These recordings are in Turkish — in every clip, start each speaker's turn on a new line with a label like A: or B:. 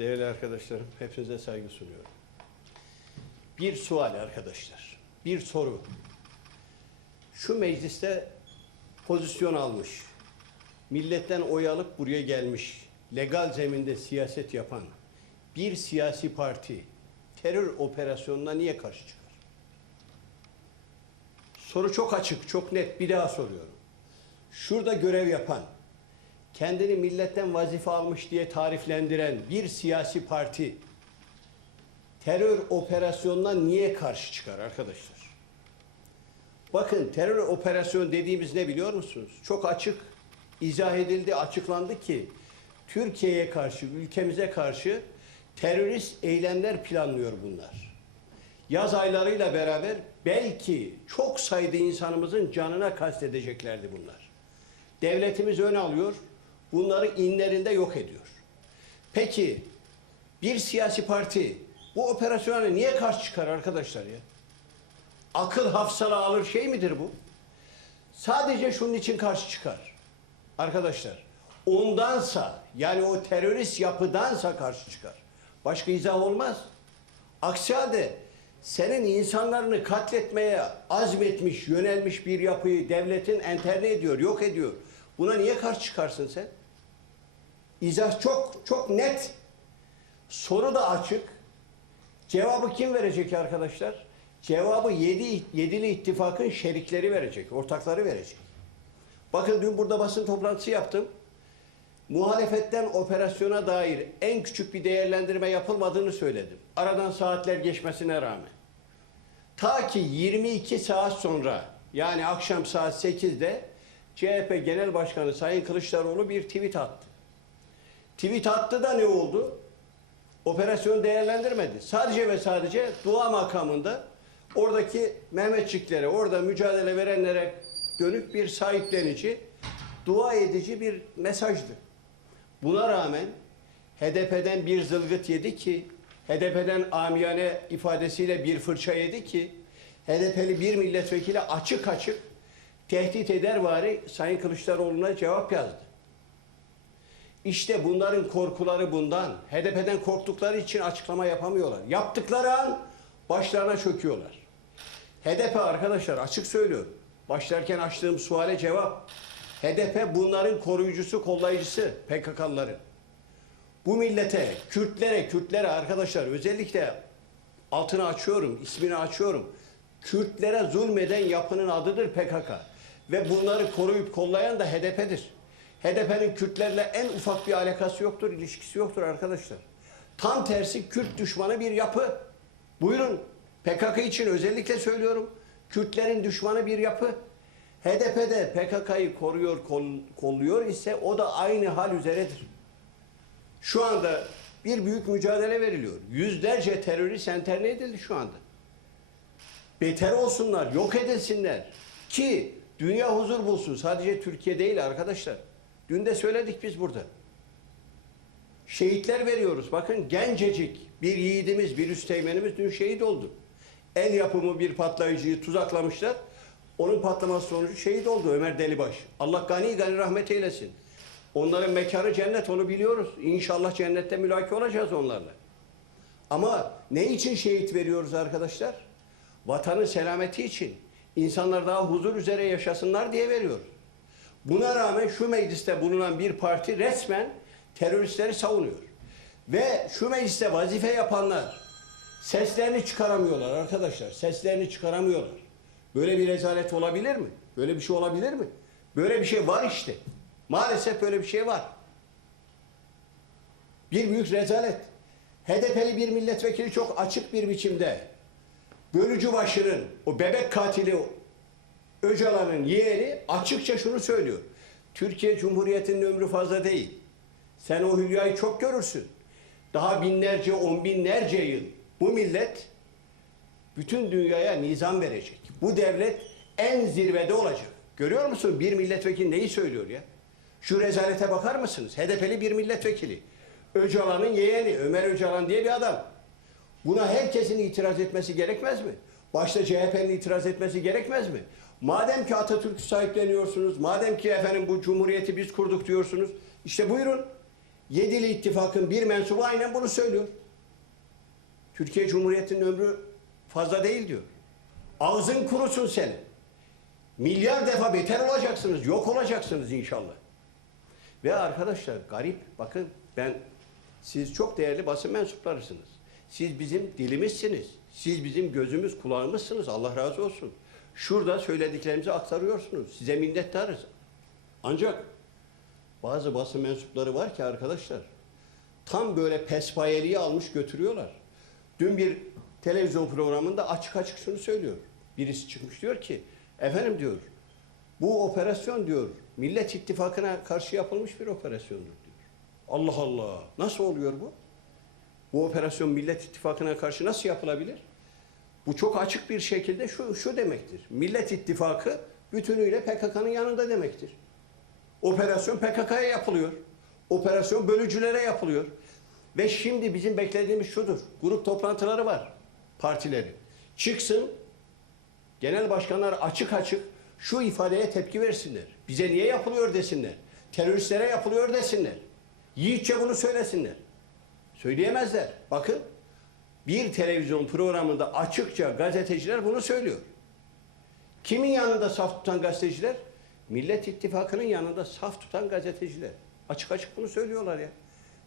A: Değerli arkadaşlarım, hepinize saygı sunuyorum. Bir sual arkadaşlar, bir soru. Şu mecliste pozisyon almış, milletten oy alıp buraya gelmiş, legal zeminde siyaset yapan bir siyasi parti terör operasyonuna niye karşı çıkar? Soru çok açık, çok net. Bir daha soruyorum. Şurada görev yapan, kendini milletten vazife almış diye tariflendiren bir siyasi parti terör operasyonuna niye karşı çıkar arkadaşlar? Bakın terör operasyon dediğimiz ne biliyor musunuz? Çok açık izah edildi, açıklandı ki Türkiye'ye karşı, ülkemize karşı terörist eylemler planlıyor bunlar. Yaz aylarıyla beraber belki çok sayıda insanımızın canına kastedeceklerdi bunlar. Devletimiz ön alıyor, bunları inlerinde yok ediyor. Peki bir siyasi parti bu operasyona niye karşı çıkar arkadaşlar ya? Akıl hafsala alır şey midir bu? Sadece şunun için karşı çıkar. Arkadaşlar ondansa yani o terörist yapıdansa karşı çıkar. Başka izah olmaz. Aksi halde senin insanlarını katletmeye azmetmiş, yönelmiş bir yapıyı devletin enterne ediyor, yok ediyor. Buna niye karşı çıkarsın sen? İzah çok çok net. Soru da açık. Cevabı kim verecek arkadaşlar? Cevabı yedi, yedili ittifakın şerikleri verecek, ortakları verecek. Bakın dün burada basın toplantısı yaptım. Muhalefetten operasyona dair en küçük bir değerlendirme yapılmadığını söyledim. Aradan saatler geçmesine rağmen. Ta ki 22 saat sonra yani akşam saat 8'de CHP Genel Başkanı Sayın Kılıçdaroğlu bir tweet attı. Tweet attı da ne oldu? Operasyon değerlendirmedi. Sadece ve sadece dua makamında oradaki Mehmetçiklere, orada mücadele verenlere dönük bir sahiplenici, dua edici bir mesajdı. Buna rağmen HDP'den bir zılgıt yedi ki, HDP'den amiyane ifadesiyle bir fırça yedi ki, HDP'li bir milletvekili açık açık tehdit eder vari Sayın Kılıçdaroğlu'na cevap yazdı. İşte bunların korkuları bundan. HDP'den korktukları için açıklama yapamıyorlar. Yaptıkları an başlarına çöküyorlar. HDP arkadaşlar açık söylüyorum. Başlarken açtığım suale cevap. HDP bunların koruyucusu, kollayıcısı PKK'lıların. Bu millete, Kürtlere, Kürtlere arkadaşlar özellikle altını açıyorum, ismini açıyorum. Kürtlere zulmeden yapının adıdır PKK. Ve bunları koruyup kollayan da HDP'dir. HDP'nin Kürtlerle en ufak bir alakası yoktur, ilişkisi yoktur arkadaşlar. Tam tersi Kürt düşmanı bir yapı. Buyurun PKK için özellikle söylüyorum. Kürtlerin düşmanı bir yapı. HDP de PKK'yı koruyor, kol- kolluyor ise o da aynı hal üzeredir. Şu anda bir büyük mücadele veriliyor. Yüzlerce terörist enterne edildi şu anda. Beter olsunlar, yok edilsinler. Ki dünya huzur bulsun. Sadece Türkiye değil arkadaşlar. Dün de söyledik biz burada. Şehitler veriyoruz. Bakın gencecik bir yiğidimiz, bir üsteğmenimiz dün şehit oldu. El yapımı bir patlayıcıyı tuzaklamışlar. Onun patlaması sonucu şehit oldu Ömer Delibaş. Allah gani gani rahmet eylesin. Onların mekanı cennet onu biliyoruz. İnşallah cennette mülaki olacağız onlarla. Ama ne için şehit veriyoruz arkadaşlar? Vatanın selameti için. İnsanlar daha huzur üzere yaşasınlar diye veriyoruz. Buna rağmen şu mecliste bulunan bir parti resmen teröristleri savunuyor. Ve şu mecliste vazife yapanlar seslerini çıkaramıyorlar arkadaşlar. Seslerini çıkaramıyorlar. Böyle bir rezalet olabilir mi? Böyle bir şey olabilir mi? Böyle bir şey var işte. Maalesef böyle bir şey var. Bir büyük rezalet. HDP'li bir milletvekili çok açık bir biçimde bölücü başının, o bebek katili Öcalan'ın yeğeni açıkça şunu söylüyor. Türkiye Cumhuriyeti'nin ömrü fazla değil. Sen o hülyayı çok görürsün. Daha binlerce, on binlerce yıl bu millet bütün dünyaya nizam verecek. Bu devlet en zirvede olacak. Görüyor musun bir milletvekili neyi söylüyor ya? Şu rezalete bakar mısınız? HDP'li bir milletvekili. Öcalan'ın yeğeni Ömer Öcalan diye bir adam. Buna herkesin itiraz etmesi gerekmez mi? Başta CHP'nin itiraz etmesi gerekmez mi? Madem ki Atatürk'ü sahipleniyorsunuz, madem ki efendim bu cumhuriyeti biz kurduk diyorsunuz, işte buyurun Yedili ittifakın bir mensubu aynen bunu söylüyor. Türkiye Cumhuriyeti'nin ömrü fazla değil diyor. Ağzın kurusun senin. Milyar defa beter olacaksınız, yok olacaksınız inşallah. Ve arkadaşlar garip, bakın ben, siz çok değerli basın mensuplarısınız. Siz bizim dilimizsiniz. Siz bizim gözümüz, kulağımızsınız. Allah razı olsun. Şurada söylediklerimizi aktarıyorsunuz. Size minnettarız. Ancak bazı basın mensupları var ki arkadaşlar, tam böyle pespayeliği almış götürüyorlar. Dün bir televizyon programında açık açık şunu söylüyor. Birisi çıkmış diyor ki, efendim diyor, bu operasyon diyor, Millet İttifakı'na karşı yapılmış bir operasyondur diyor. Allah Allah, nasıl oluyor bu? Bu operasyon Millet İttifakı'na karşı nasıl yapılabilir? Bu çok açık bir şekilde şu, şu demektir. Millet İttifakı bütünüyle PKK'nın yanında demektir. Operasyon PKK'ya yapılıyor. Operasyon bölücülere yapılıyor. Ve şimdi bizim beklediğimiz şudur. Grup toplantıları var partilerin. Çıksın genel başkanlar açık açık şu ifadeye tepki versinler. Bize niye yapılıyor desinler. Teröristlere yapılıyor desinler. Yiğitçe bunu söylesinler. Söyleyemezler. Bakın bir televizyon programında açıkça gazeteciler bunu söylüyor. Kimin yanında saf tutan gazeteciler? Millet İttifakı'nın yanında saf tutan gazeteciler. Açık açık bunu söylüyorlar ya.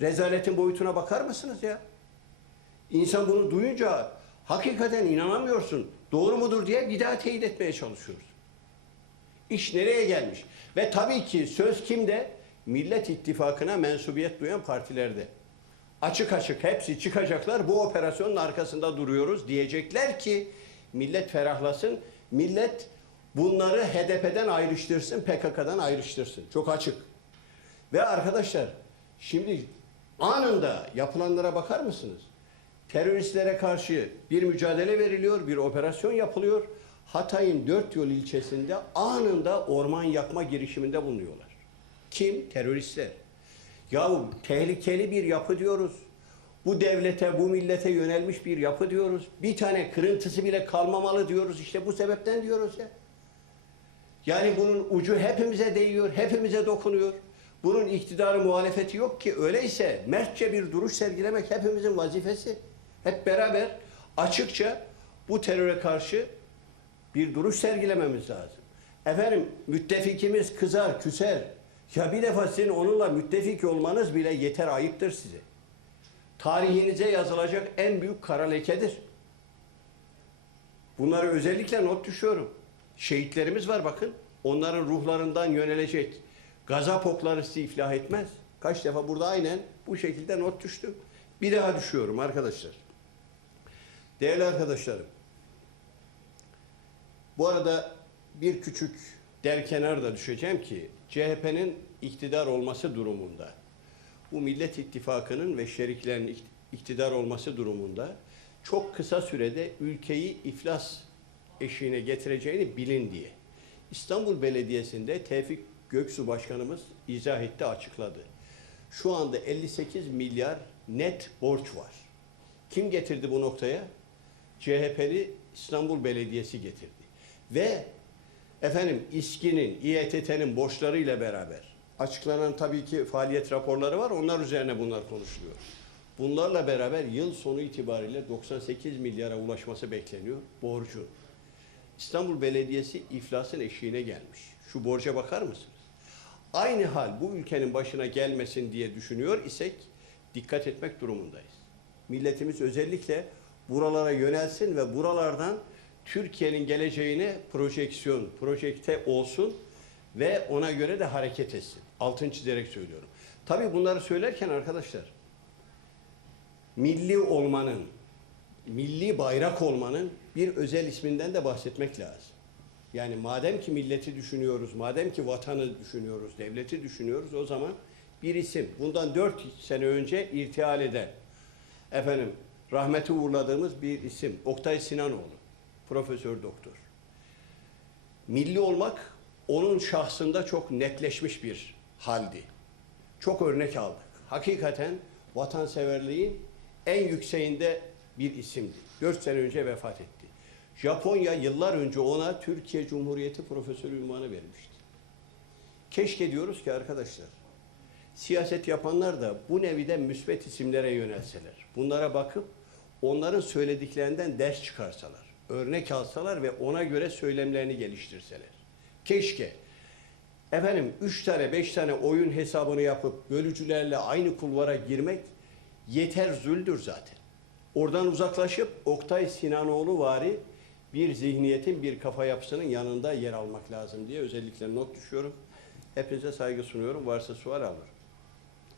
A: Rezaletin boyutuna bakar mısınız ya? İnsan bunu duyunca hakikaten inanamıyorsun. Doğru mudur diye bir daha teyit etmeye çalışıyoruz. İş nereye gelmiş? Ve tabii ki söz kimde? Millet İttifakı'na mensubiyet duyan partilerde. Açık açık hepsi çıkacaklar bu operasyonun arkasında duruyoruz diyecekler ki millet ferahlasın. Millet bunları HDP'den ayrıştırsın, PKK'dan ayrıştırsın. Çok açık. Ve arkadaşlar şimdi anında yapılanlara bakar mısınız? Teröristlere karşı bir mücadele veriliyor, bir operasyon yapılıyor. Hatay'ın dört yol ilçesinde anında orman yakma girişiminde bulunuyorlar. Kim? Teröristler. Yahu tehlikeli bir yapı diyoruz. Bu devlete, bu millete yönelmiş bir yapı diyoruz. Bir tane kırıntısı bile kalmamalı diyoruz. İşte bu sebepten diyoruz ya. Yani bunun ucu hepimize değiyor, hepimize dokunuyor. Bunun iktidarı muhalefeti yok ki. Öyleyse mertçe bir duruş sergilemek hepimizin vazifesi. Hep beraber açıkça bu teröre karşı bir duruş sergilememiz lazım. Efendim müttefikimiz kızar, küser. Ya bir defa sizin onunla müttefik olmanız bile yeter ayıptır size. Tarihinize yazılacak en büyük kara lekedir. Bunları özellikle not düşüyorum. Şehitlerimiz var bakın. Onların ruhlarından yönelecek gazap okları sizi iflah etmez. Kaç defa burada aynen bu şekilde not düştüm. Bir daha düşüyorum arkadaşlar. Değerli arkadaşlarım. Bu arada bir küçük derkenar da düşeceğim ki CHP'nin iktidar olması durumunda bu Millet İttifakı'nın ve şeriklerin iktidar olması durumunda çok kısa sürede ülkeyi iflas eşiğine getireceğini bilin diye. İstanbul Belediyesi'nde Tevfik Göksu Başkanımız izah etti, açıkladı. Şu anda 58 milyar net borç var. Kim getirdi bu noktaya? CHP'li İstanbul Belediyesi getirdi. Ve efendim İSKİ'nin, İETT'nin borçlarıyla beraber açıklanan tabii ki faaliyet raporları var. Onlar üzerine bunlar konuşuluyor. Bunlarla beraber yıl sonu itibariyle 98 milyara ulaşması bekleniyor borcu. İstanbul Belediyesi iflasın eşiğine gelmiş. Şu borca bakar mısınız? Aynı hal bu ülkenin başına gelmesin diye düşünüyor isek dikkat etmek durumundayız. Milletimiz özellikle buralara yönelsin ve buralardan Türkiye'nin geleceğine projeksiyon, projekte olsun ve ona göre de hareket etsin. Altın çizerek söylüyorum. Tabii bunları söylerken arkadaşlar milli olmanın, milli bayrak olmanın bir özel isminden de bahsetmek lazım. Yani madem ki milleti düşünüyoruz, madem ki vatanı düşünüyoruz, devleti düşünüyoruz o zaman bir isim. Bundan dört sene önce irtihal eden, efendim rahmeti uğurladığımız bir isim. Oktay Sinanoğlu, profesör doktor. Milli olmak onun şahsında çok netleşmiş bir haldi. Çok örnek aldık. Hakikaten vatanseverliğin en yükseğinde bir isimdi. Dört sene önce vefat etti. Japonya yıllar önce ona Türkiye Cumhuriyeti Profesörü ünvanı vermişti. Keşke diyoruz ki arkadaşlar, Siyaset yapanlar da bu nevide müsbet isimlere yönelseler. Bunlara bakıp onların söylediklerinden ders çıkarsalar, örnek alsalar ve ona göre söylemlerini geliştirseler. Keşke efendim üç tane beş tane oyun hesabını yapıp bölücülerle aynı kulvara girmek yeter züldür zaten. Oradan uzaklaşıp Oktay Sinanoğlu vari bir zihniyetin, bir kafa yapısının yanında yer almak lazım diye özellikle not düşüyorum. Hepinize saygı sunuyorum. Varsa sual alır.